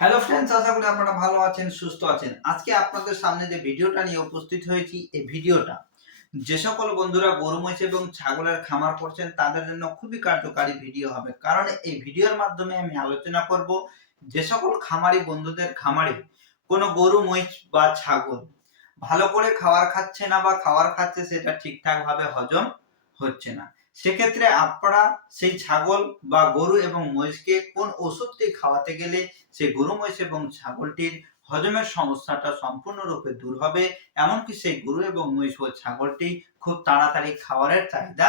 Hello friends, আশা করি আপনারা ভালো আছেন, সুস্থ আছেন। আজকে আপনাদের সামনে যে ভিডিওটা নিয়ে উপস্থিত হয়েছি, এই ভিডিওটা যে সকল বন্ধুরা গরু মহিষ এবং ছাগলের খামার করছেন তাদের জন্য খুবই কার্যকারী ভিডিও হবে। কারণ এই ভিডিওর মাধ্যমে আমি আলোচনা করব যে সকল খামারি বন্ধুদের খামারে কোনো গরু মহিষ বা ছাগল ভালো করে খাবার খাচ্ছে না বা খাবার খাচ্ছে সেটা ঠিকঠাক ভাবে হজম হচ্ছে না, সেক্ষেত্রে আপনারা সেই ছাগল বা গরু এবং মহিষকে কোন ওষুধটি খাওয়াতে গেলে সেই গরু মহিষ এবং ছাগলটির হজমের সমস্যাটা সম্পূর্ণরূপে দূর হবে, এমনকি সেই গরু এবং মহিষ ও ছাগলটি খুব তাড়াতাড়ি খাবারের চাহিদা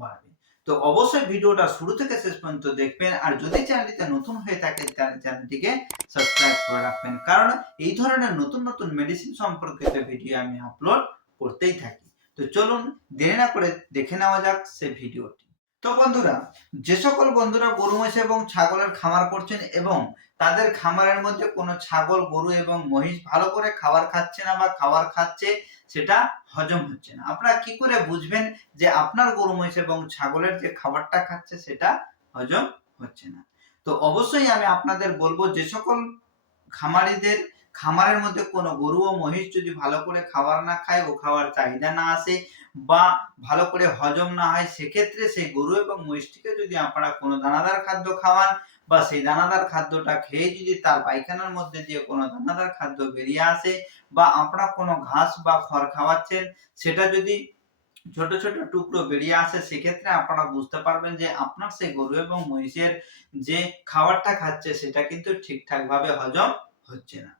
বাড়বে। তো অবশ্যই ভিডিওটা শুরু থেকে শেষ পর্যন্ত দেখবেন, আর যদি চ্যানেলটিতে নতুন হয়ে থাকে তাহলে চ্যানেলটিকে সাবস্ক্রাইব করে রাখবেন, কারণ এই ধরনের নতুন নতুন মেডিসিন সম্পর্কিত ভিডিও আমি আপলোড করতেই থাকি। তো চলুন দেরি না করে দেখে নেওয়া যাক সেই ভিডিওটি। তো বন্ধুরা, যে সকল বন্ধুরা গরু মহিষ এবং ছাগলের খামার করছেন এবং তাদের খামারের মধ্যে কোনো ছাগল গরু এবং মহিষ ভালো করে খাবার খাচ্ছে না বা খাবার খাচ্ছে সেটা হজম হচ্ছে না, আপনারা কি করে বুঝবেন যে আপনার গরু মহিষ এবং ছাগলের যে খাবারটা খাচ্ছে সেটা হজম হচ্ছে না? তো অবশ্যই আমি আপনাদের বলবো, যে সকল খামারিদের খামারের মধ্যে কোনো গরু ও মহিষ যদি ভালো করে খাবার না খায় ও খাওয়ার চাহিদা না আসে বা ভালো করে হজম না হয়, সেক্ষেত্রে সেই গরু এবং মহিষটিকে যদি আপনারা কোনো দানাদার খাদ্য খাওয়ান বা সেই দানাদার খাদ্যটা খেয়ে যদি তার পায়খানার মধ্যে দিয়ে কোনো দানাদার খাদ্য বেরিয়ে আসে বা আপনারা কোনো ঘাস বা খড় খাওয়াচ্ছেন সেটা যদি ছোট ছোট টুকরো বেরিয়ে আসে, সেক্ষেত্রে আপনারা বুঝতে পারবেন যে আপনার সেই গরু এবং মহিষের যে খাবারটা খাচ্ছে সেটা কিন্তু ঠিকঠাক ভাবে হজম হচ্ছে না।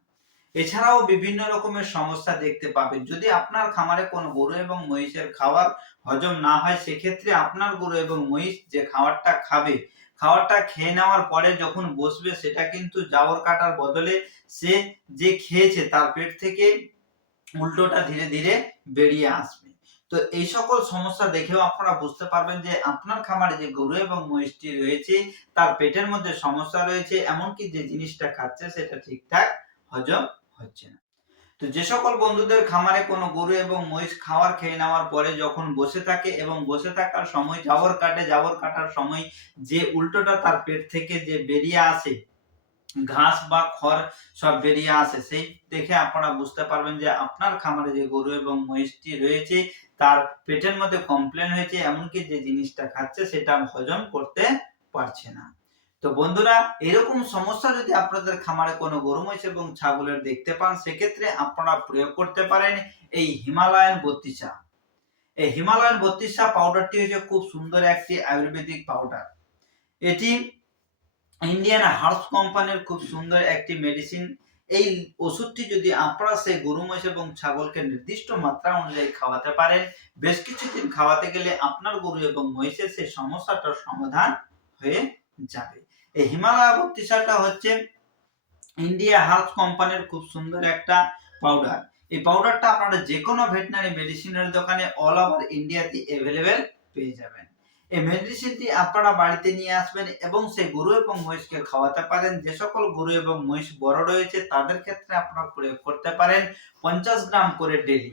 এছাড়াও বিভিন্ন রকমের সমস্যা দেখতে পাবেন। যদি আপনার খামারে কোনো গরু এবং মহিষের খাবার হজম না হয়, সেক্ষেত্রে আপনার গরু এবং মহিষ যে খাবারটা খাবে, খাবারটা খেয়ে নেওয়ার পরে যখন বসবে সেটা কিন্তু জাবর কাটার বদলে সে যে খেয়েছে তার পেট থেকে উল্টোটা ধীরে ধীরে বেরিয়ে আসবে। তো এই সকল সমস্যা দেখেও আপনারা বুঝতে পারবেন যে আপনার খামারে যে গরু এবং মহিষটি রয়েছে তার পেটের মধ্যে সমস্যা রয়েছে, এমনকি যে জিনিসটা খাচ্ছে সেটা ঠিকঠাক হজম হচ্ছে না। তো যে সকল বন্ধুদের খামারে কোনো গরু এবং মহিষ খাবার খেয়ে নেওয়ার পরে যখন বসে থাকে এবং বসে থাকার সময় জাবর কাটে, জাবর কাটার সময় যে উল্টোটা তার পেট থেকে যে বেরিয়ে আসে, ঘাস বা খড় সব বেরিয়ে আসে, সেই দেখে আপনারা বুঝতে পারবেন যে আপনার খামারে যে গরু এবং মহিষটি রয়েছে তার পেটের মধ্যে কমপ্লেন হয়েছে, এমনকি যে জিনিসটা খাচ্ছে সেটা হজম করতে পারছে না। তো বন্ধুরা, এরকম সমস্যা যদি আপনাদের খামারে কোনো গরু মহিষ এবং ছাগলের দেখতে পান, সেক্ষেত্রে আপনারা প্রয়োগ করতে পারেন এই হিমালয়ান 32। এই হিমালয়ান 32 পাউডারটি হচ্ছে খুব সুন্দর একটি আয়ুর্বেদিক পাউডার। এটি ইন্ডিয়ান হার্বস কোম্পানির খুব সুন্দর একটি মেডিসিন। এই ওষুধটি যদি আপনারা সেই গরু মহিষ এবং ছাগলকে নির্দিষ্ট মাত্রা অনুযায়ী খাওয়াতে পারেন, বেশ কিছুদিন খাওয়াতে গেলে আপনার গরু এবং মহিষের সেই সমস্যাটার সমাধান হয়ে যাবে। এই হিমালয় 32টা হচ্ছে ইন্ডিয়া হার্বস কোম্পানির খুব সুন্দর একটা পাউডার। এই পাউডারটা আপনারা যে কোনো ভেটেরিনারি মেডিসিনের দোকানে অল ওভার ইন্ডিয়াতে অ্যাভেলেবেল পেয়ে যাবেন। এই মেডিসিনটি আপনারা বাড়িতে নিয়ে আসবেন এবং সেই গরু এবং মহিষকে খাওয়াতে পারেন। যে সকল গরু এবং মহিষ বড় রয়েছে তাদের ক্ষেত্রে আপনারা প্রয়োগ করতে পারেন 50 গ্রাম করে ডেইলি।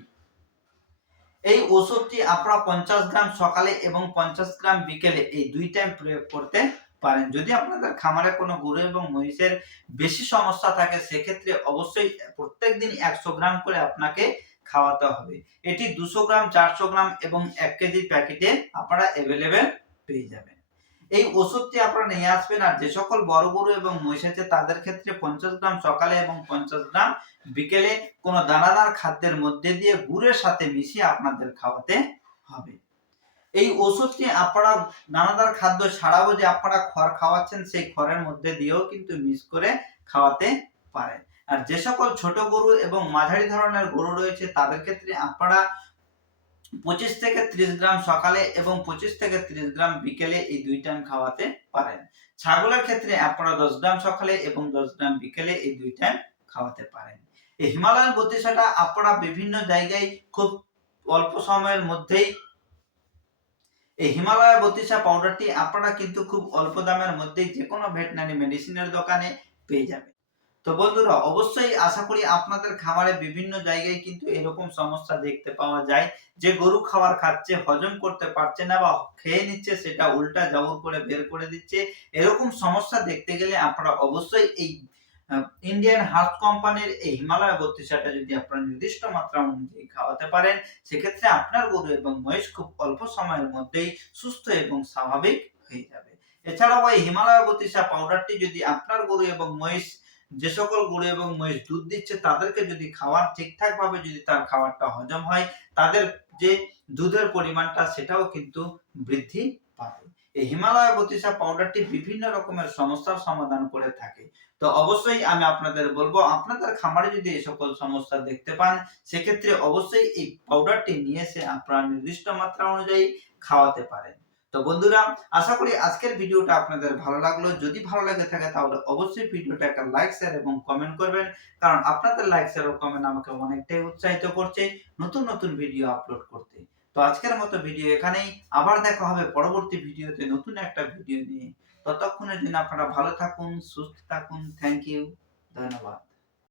এই ওষুধটি আপনারা 50 গ্রাম সকালে এবং 50 গ্রাম বিকেলে এই 2 টাইম প্রয়োগ করতে পারেন। যদি আপনাদের খামারে কোনো গরু এবং মহিষের বেশি সমস্যা থাকে, সেক্ষেত্রে অবশ্যই প্রত্যেকদিন 100 গ্রাম করে আপনাকে খাওয়াতে হবে। এটি 200 গ্রাম, 400 গ্রাম এবং 1 কেজি প্যাকেটে আপনারা অ্যাভেলেবেল পেয়ে যাবেন। এই ওষুধটি আপনারা নিয়ে আসবেন, আর যে সকল বড় গরু এবং মহিষ আছে তাদের ক্ষেত্রে 50 গ্রাম সকালে এবং 50 গ্রাম বিকেলে কোনো দানাদার খাদ্যের মধ্যে দিয়ে গুড়ের সাথে মিশিয়ে আপনাদের খাওয়াতে হবে। এই ওষুধটি আপনারা দানাদার খাদ্য ছাড়াও যে আপনারা খড় খাওয়াচ্ছেন সেই খড়ের মধ্যে দিয়েও কিন্তু মিক্স করে খাওয়াতে পারেন। আর যে সকল ছোট গরু এবং মাঝারি ধরনের গরু রয়েছে তাদের ক্ষেত্রে আপনারা 25 থেকে 30 গ্রাম সকালে এবং 25 থেকে 30 গ্রাম বিকেলে এই 2 টাইম খাওয়াতে পারেন। ছাগলের ক্ষেত্রে আপনারা 10 গ্রাম সকালে এবং 10 গ্রাম বিকেলে এই 2 টাইম খাওয়াতে পারেন। এই হিমালয়ান 32টা আপনারা বিভিন্ন জায়গায় খুব অল্প সময়ের মধ্যেই এই হিমালয় 32 পাউডারটি আপনারা কিন্তু খুব অল্প দামের মধ্যেই যে কোনো ভেটেরিনারি মেডিসিনের দোকানে পেয়ে যাবেন। তো বন্ধুরা, অবশ্যই আশা করি আপনাদের খামারে বিভিন্ন জায়গায় কিন্তু এরকম সমস্যা দেখতে পাওয়া যায় যে গরু খাবার খাচ্ছে, হজম করতে পারছে না বা খেয়ে নিচ্ছে সেটা উল্টা জাবর করে বের করে দিচ্ছে। এরকম সমস্যা দেখতে গেলে আপনারা অবশ্যই এই ইন্ডিয়ান হার্ব কোম্পানির এই হিমালয় 32টা যদি আপনারা নির্দিষ্ট মাত্রা অনুযায়ী খাওয়াতে পারেন, সেক্ষেত্রে আপনার গরু এবং মহিষ খুব অল্প সময়ের মধ্যেই সুস্থ এবং স্বাভাবিক হয়ে যাবে। এছাড়াও এই হিমালয় 32 পাউডারটি যদি আপনার গরু এবং মহিষ, যে সকল গরু এবং মহিষ দুধ দিচ্ছে তাদেরকে যদি খাওয়ার ঠিকঠাক ভাবে যদি তার খাবারটা হজম হয়, তাদের যে দুধের পরিমাণটা সেটাও কিন্তু বৃদ্ধি পাবে। এই হিমালয় 32 পাউডারটি বিভিন্ন রকমের সমস্যার সমাধান করে থাকে। তো অবশ্যই আমি আপনাদের বলবো, আপনাদের খামারে যদি এই সকল সমস্যা দেখতে পান, সেক্ষেত্রে অবশ্যই এই পাউডারটি নিয়ে এসে আপনারা নির্দিষ্ট মাত্রা অনুযায়ী খাওয়াতে পারেন। তো বন্ধুরা, আশা করি আজকের ভিডিওটা আপনাদের ভালো লাগলো। যদি ভালো লেগে থাকে তাহলে অবশ্যই ভিডিওটা একটা লাইক, শেয়ার এবং কমেন্ট করবেন, কারণ আপনাদের লাইক, শেয়ার ও কমেন্ট আমাকে অনেকটাই উৎসাহিত করছে নতুন নতুন ভিডিও আপলোড করতে। তো আজকের মতো ভিডিও এখানেই, আবার দেখা হবে পরবর্তী ভিডিওতে নতুন একটা ভিডিও নিয়ে। ততক্ষণের জন্য আপনারা ভালো থাকুন, সুস্থ থাকুন। থ্যাংক ইউ, ধন্যবাদ।